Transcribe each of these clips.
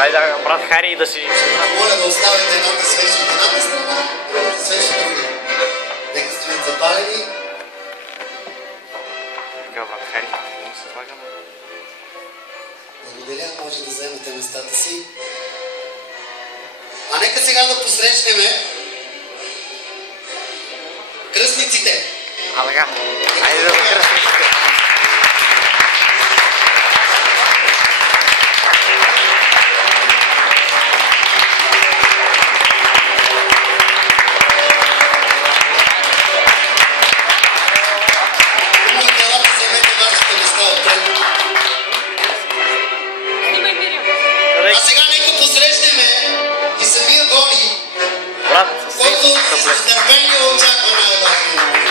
Айде, брат Хари, да си... Моля да оставите едната свещ от едната страна, другата свещ от друга. Нека стоят запалени. Така, брат Хари, не се слагам. Благодаря, може да вземете местата си. А нека сега да посрещнем кръстниците. А така, айде да кръстниците. А сега нека посрещнем и самия Бони, който с нетърпение очаква най-важния момент.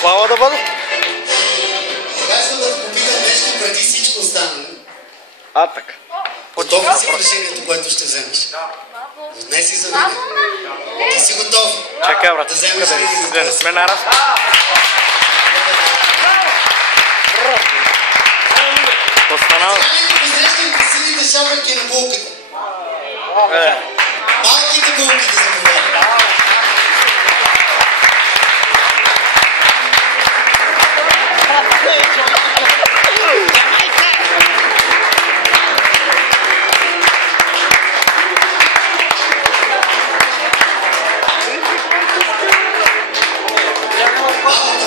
Слава да бъде! Сега искам да попитам нещо преди всичко останало. Така. Готов ли си в решението, което ще вземеш? Днес и за винаги. Ти си готов? Чакай, брат, да вземеш да не сме нараз. Останава. Сега нека посрещнем красивите шапки на булката. Малките булки да заповядат.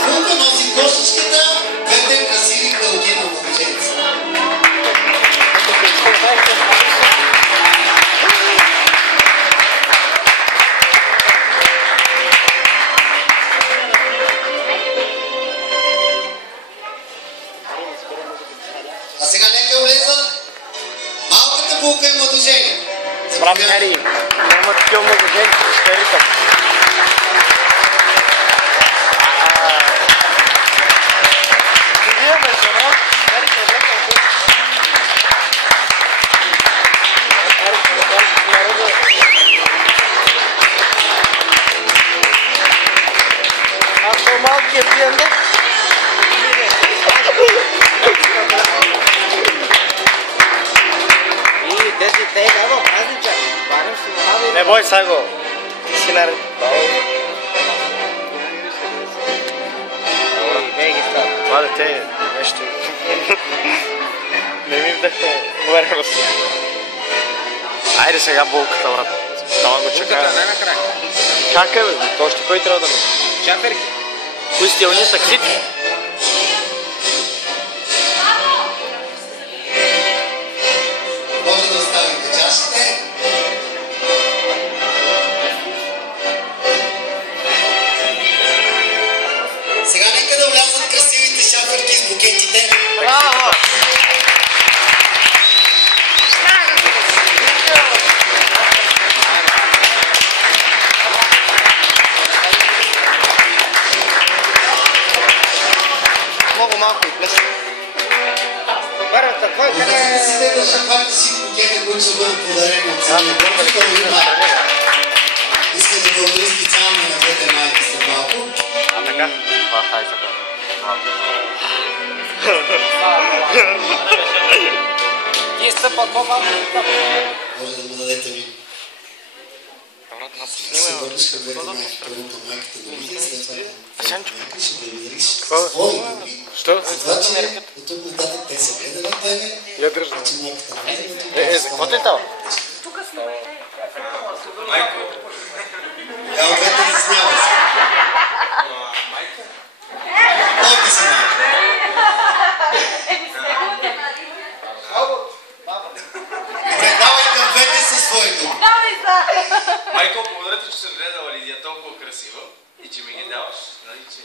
Булка носи кошичката, двете красиви кълги на младеженци. А сега нека влезат малката булка и младежение. Брат Хари, няма такива младеженци, ще ритам. Аз съм малкият пиенда. Не бой, Сайго. Ти си наред. Това дете нещо... Не ми вдъхва увереност. Айде сега булката, брат. Това го чакая. Чакай, бе. То още кой трябва да ми? Шаферки. Кои сте уния таксите? Може да оставите чашите. Сега нека да влязат красивите шаферки с букетите. Браво! Много малко и плесен. Вървата, кой къде Можете да си да шафарите си букети, които ще бъдат подарени от самия Бог, защото има. Иска да благодаря специално на двете майки след малко. А така? Това хай се бъде. Ти стъпа по-малко. Може да му дадете ми. Брат, нас Да се върнеш към двете майки, първо към майката на Лидия, след това към Сенчо. майки, ще благодариш Какво? свои думи. Що? За това, че от тук нататък те се гледат на тебе, Я държа. че майката на Лидия... За какво те става? Я ответе да снява се. Колко си майка? Добре, давай към двете със свои думи. Майко, благодаря ти, че съм гледала Лидия толкова красива и че ми ги даваш. Нали, че...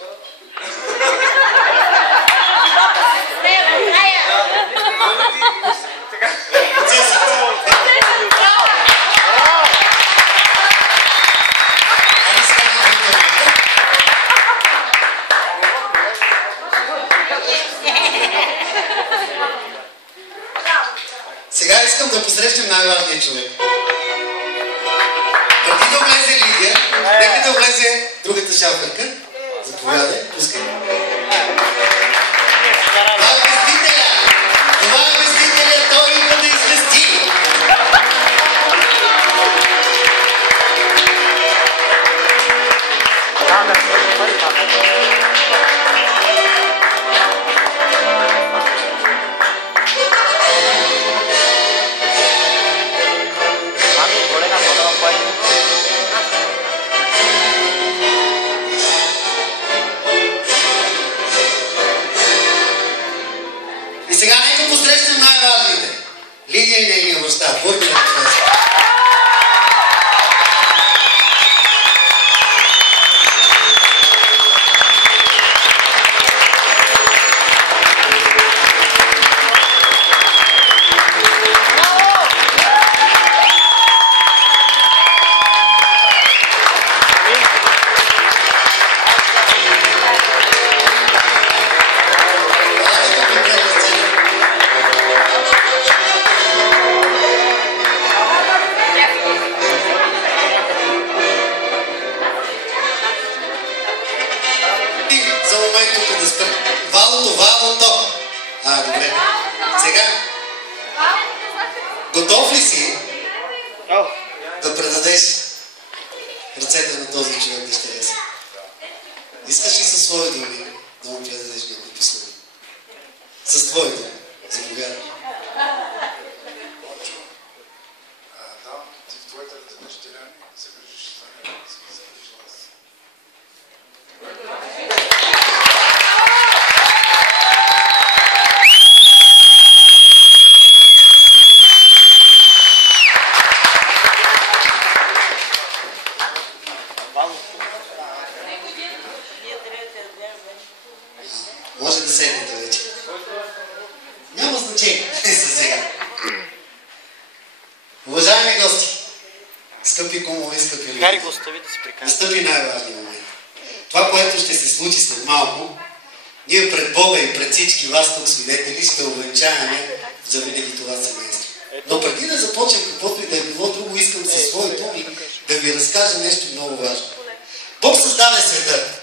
Цецата. Сега искам да посрещам най-важния човек. Преди да влезе Лидия, нека да влезе другата шалферка. Заповядай, пускай. Това е вестителя! Това е вестителя, той има да извести! И сега нека посрещнем най-важните. Лидия и нейния баща. Бурни на това. За момент тук да спрем. Валото. Добре. Сега. Готов ли си да предадеш ръцете на този човек, дъщеря си? Искаш ли със свои думи да му предадеш някой послание? С твои думи. Заповядай. Да, ти в твоята дъщеря се грижиш за нея, се грижиш за нас. Може да седнете вече. Няма значение. Сега. Уважаеми гости, скъпи кумове, скъпи люди, Гари го остави да си прикани. настъпи най-важният момент. Това, което ще се случи след малко, ние пред Бога и пред всички вас тук свидетели ще увенчаваме завинаги това семейство. Но преди да започнем каквото и да е било друго, искам със свои думи да ви разкажа нещо много важно. Бог създаде света.